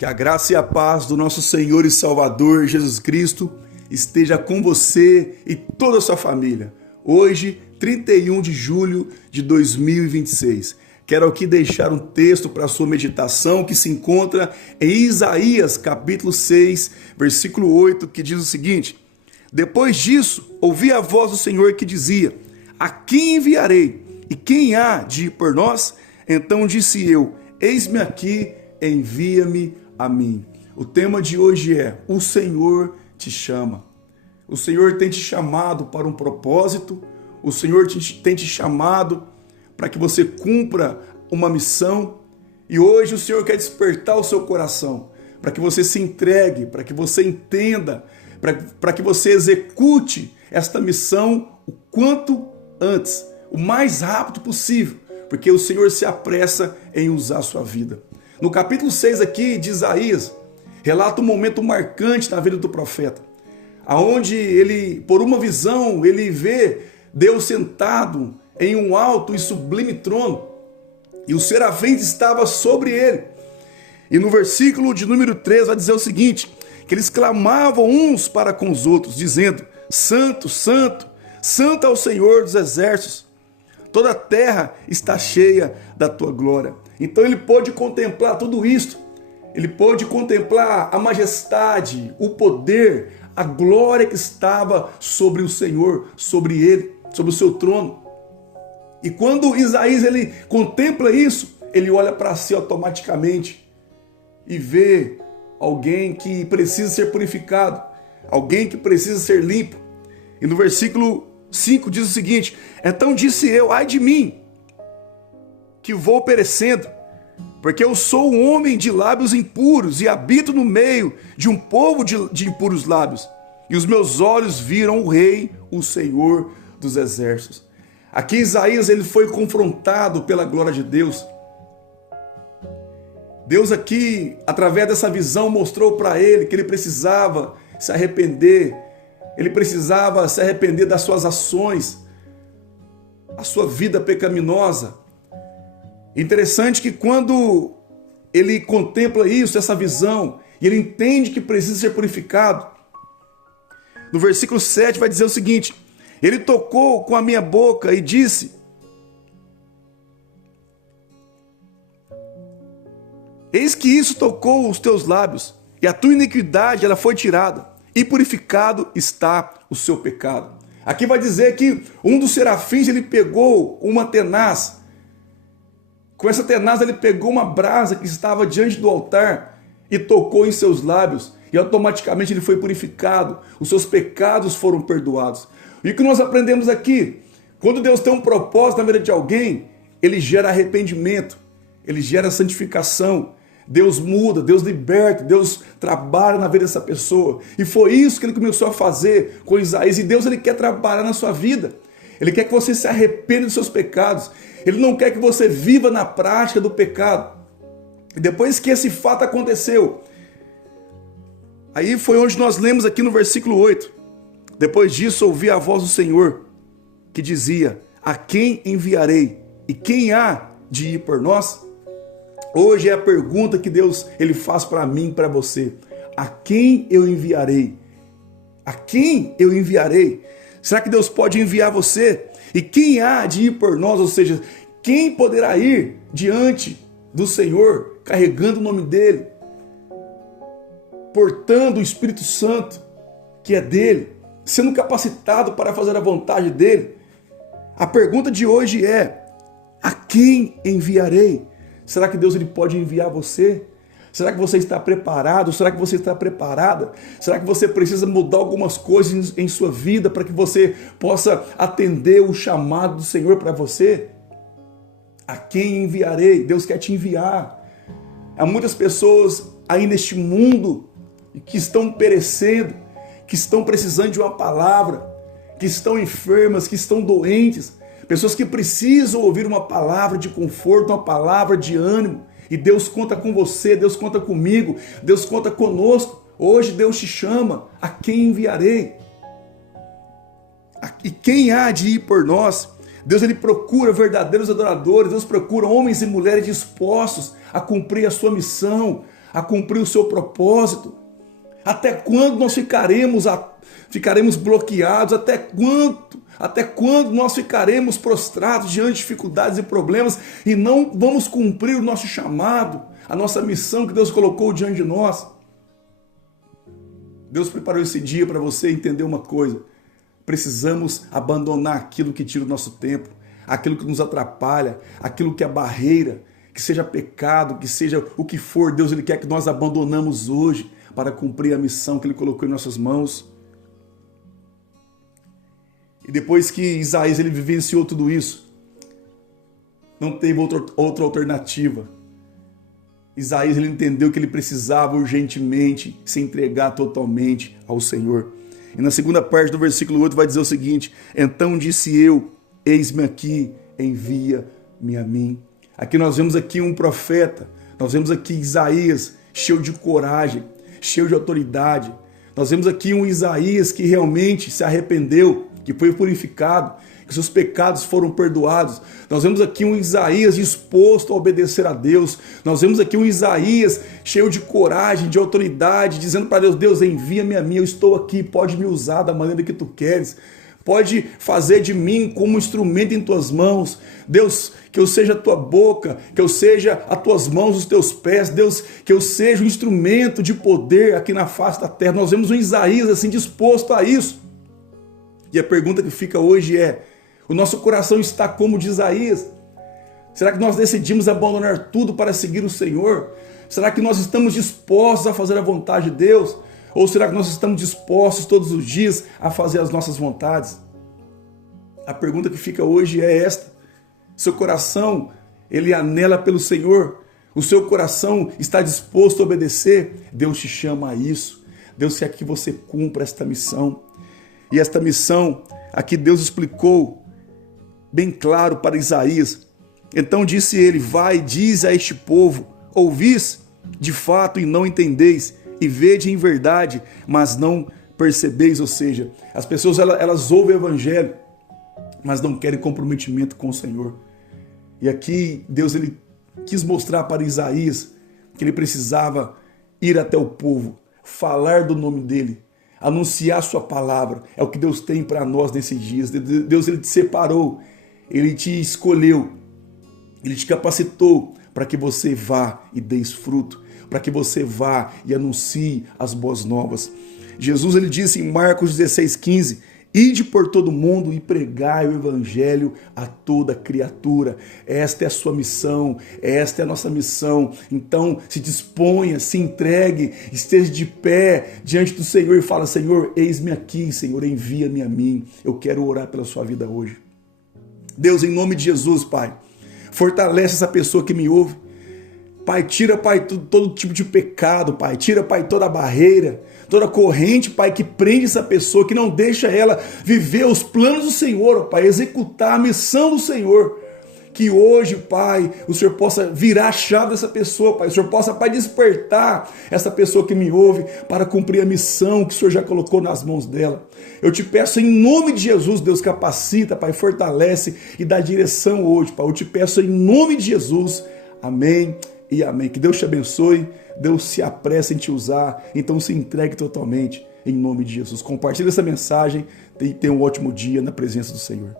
Que a graça e a paz do nosso Senhor e Salvador Jesus Cristo esteja com você e toda a sua família. Hoje, 31 de julho de 2026. Quero aqui deixar um texto para a sua meditação que se encontra em Isaías capítulo 6, versículo 8, que diz o seguinte: Depois disso, ouvi a voz do Senhor que dizia: A quem enviarei? E quem há de ir por nós? Então disse eu: Eis-me aqui, envia-me a mim. O tema de hoje é: o Senhor te chama. O Senhor tem te chamado para um propósito. O Senhor tem te chamado para que você cumpra uma missão. E hoje o Senhor quer despertar o seu coração, para que você se entregue, para que você entenda, para que você execute esta missão o quanto antes, o mais rápido possível, porque o Senhor se apressa em usar a sua vida. No capítulo 6 aqui de Isaías, relata um momento marcante na vida do profeta, aonde ele, por uma visão, ele vê Deus sentado em um alto e sublime trono, e os serafins estavam sobre ele. E no versículo de número 3 vai dizer o seguinte, que eles clamavam uns para com os outros, dizendo: Santo, Santo, Santo é o Senhor dos exércitos, toda a terra está cheia da tua glória. Então ele pôde contemplar tudo isso, ele pôde contemplar a majestade, o poder, a glória que estava sobre o Senhor, sobre ele, sobre o seu trono. E quando Isaías ele contempla isso, ele olha para si automaticamente e vê alguém que precisa ser purificado, alguém que precisa ser limpo. E no versículo 5 diz o seguinte: Então disse eu: ai de mim, que vou perecendo, porque eu sou um homem de lábios impuros e habito no meio de um povo de impuros lábios. E os meus olhos viram o Rei, o Senhor dos exércitos. Aqui Isaías ele foi confrontado pela glória de Deus. Deus aqui, através dessa visão, mostrou para ele que ele precisava se arrepender. Ele precisava se arrepender das suas ações, a sua vida pecaminosa. Interessante que quando ele contempla isso, essa visão, e ele entende que precisa ser purificado, no versículo 7 vai dizer o seguinte: Ele tocou com a minha boca e disse: Eis que isso tocou os teus lábios, e a tua iniquidade ela foi tirada, e purificado está o seu pecado. Aqui vai dizer que um dos serafins ele pegou uma tenaz. Com essa tenaz ele pegou uma brasa que estava diante do altar e tocou em seus lábios, e automaticamente ele foi purificado, os seus pecados foram perdoados. E o que nós aprendemos aqui? Quando Deus tem um propósito na vida de alguém, ele gera arrependimento, ele gera santificação. Deus muda, Deus liberta, Deus trabalha na vida dessa pessoa. E foi isso que ele começou a fazer com Isaías. E Deus ele quer trabalhar na sua vida. Ele quer que você se arrependa dos seus pecados. Ele não quer que você viva na prática do pecado. E depois que esse fato aconteceu, aí foi onde nós lemos aqui no versículo 8. Depois disso ouvi a voz do Senhor que dizia: A quem enviarei? E quem há de ir por nós? Hoje é a pergunta que Deus ele faz para mim e para você. A quem eu enviarei? A quem eu enviarei? Será que Deus pode enviar você? E quem há de ir por nós? Ou seja, quem poderá ir diante do Senhor, carregando o nome dele, portando o Espírito Santo, que é dele, sendo capacitado para fazer a vontade dele? A pergunta de hoje é: a quem enviarei? Será que Deus ele pode enviar você? Será que você está preparado? Será que você está preparada? Será que você precisa mudar algumas coisas em sua vida para que você possa atender o chamado do Senhor para você? A quem enviarei? Deus quer te enviar. Há muitas pessoas aí neste mundo que estão perecendo, que estão precisando de uma palavra, que estão enfermas, que estão doentes, pessoas que precisam ouvir uma palavra de conforto, uma palavra de ânimo. E Deus conta com você, Deus conta comigo, Deus conta conosco. Hoje Deus te chama: a quem enviarei? E quem há de ir por nós? Deus ele procura verdadeiros adoradores, Deus procura homens e mulheres dispostos a cumprir a sua missão, a cumprir o seu propósito? Até quando nós ficaremos bloqueados? Até quando nós ficaremos prostrados diante de dificuldades e problemas e não vamos cumprir o nosso chamado, a nossa missão que Deus colocou diante de nós? Deus preparou esse dia para você entender uma coisa. Precisamos abandonar aquilo que tira o nosso tempo, aquilo que nos atrapalha, aquilo que é barreira, que seja pecado, que seja o que for. Deus, Ele quer que nós abandonamos hoje para cumprir a missão que Ele colocou em nossas mãos. E depois que Isaías ele vivenciou tudo isso, não teve outra alternativa. Isaías ele entendeu que ele precisava urgentemente se entregar totalmente ao Senhor. E na segunda parte do versículo 8 vai dizer o seguinte: então disse eu, eis-me aqui, envia-me a mim. Aqui nós vemos aqui um profeta, nós vemos aqui Isaías cheio de coragem, cheio de autoridade. Nós vemos aqui um Isaías que realmente se arrependeu, que foi purificado, que seus pecados foram perdoados. Nós vemos aqui um Isaías disposto a obedecer a Deus. Nós vemos aqui um Isaías cheio de coragem, de autoridade, dizendo para Deus: Deus, envia-me a mim, eu estou aqui, pode me usar da maneira que tu queres. Pode fazer de mim como instrumento em tuas mãos. Deus, que eu seja a tua boca, que eu seja as tuas mãos, os teus pés. Deus, que eu seja um instrumento de poder aqui na face da terra. Nós vemos um Isaías assim disposto a isso. E a pergunta que fica hoje é: o nosso coração está como de Isaías? Será que nós decidimos abandonar tudo para seguir o Senhor? Será que nós estamos dispostos a fazer a vontade de Deus? Ou será que nós estamos dispostos todos os dias a fazer as nossas vontades? A pergunta que fica hoje é esta: seu coração, ele anela pelo Senhor? O seu coração está disposto a obedecer? Deus te chama a isso. Deus quer que você cumpra esta missão. E esta missão, aqui Deus explicou bem claro para Isaías. Então disse ele: vai, diz a este povo, ouvis de fato e não entendeis, e vede em verdade, mas não percebeis. Ou seja, as pessoas elas ouvem o evangelho, mas não querem comprometimento com o Senhor. E aqui Deus ele quis mostrar para Isaías que ele precisava ir até o povo, falar do nome dele, anunciar sua palavra. É o que Deus tem para nós nesses dias. Deus ele te separou, ele te escolheu, ele te capacitou para que você vá e deis fruto, para que você vá e anuncie as boas novas. Jesus ele disse em Marcos 16,15: ide por todo mundo e pregai o evangelho a toda criatura. Esta é a sua missão, esta é a nossa missão. Então se disponha, se entregue, esteja de pé diante do Senhor e fala: Senhor, eis-me aqui, Senhor, envia-me a mim. Eu quero orar pela sua vida hoje. Deus, em nome de Jesus, Pai, fortalece essa pessoa que me ouve. Pai, tira, Pai, todo tipo de pecado, Pai. Tira, Pai, toda barreira, toda corrente, Pai, que prende essa pessoa, que não deixa ela viver os planos do Senhor, Pai, executar a missão do Senhor. Que hoje, Pai, o Senhor possa virar a chave dessa pessoa, Pai. O Senhor possa, Pai, despertar essa pessoa que me ouve para cumprir a missão que o Senhor já colocou nas mãos dela. Eu te peço em nome de Jesus, Deus, capacita, Pai, fortalece e dá direção hoje, Pai. Eu te peço em nome de Jesus. Amém e amém. Que Deus te abençoe, Deus se apressa em te usar, então se entregue totalmente em nome de Jesus. Compartilhe essa mensagem e tenha um ótimo dia na presença do Senhor.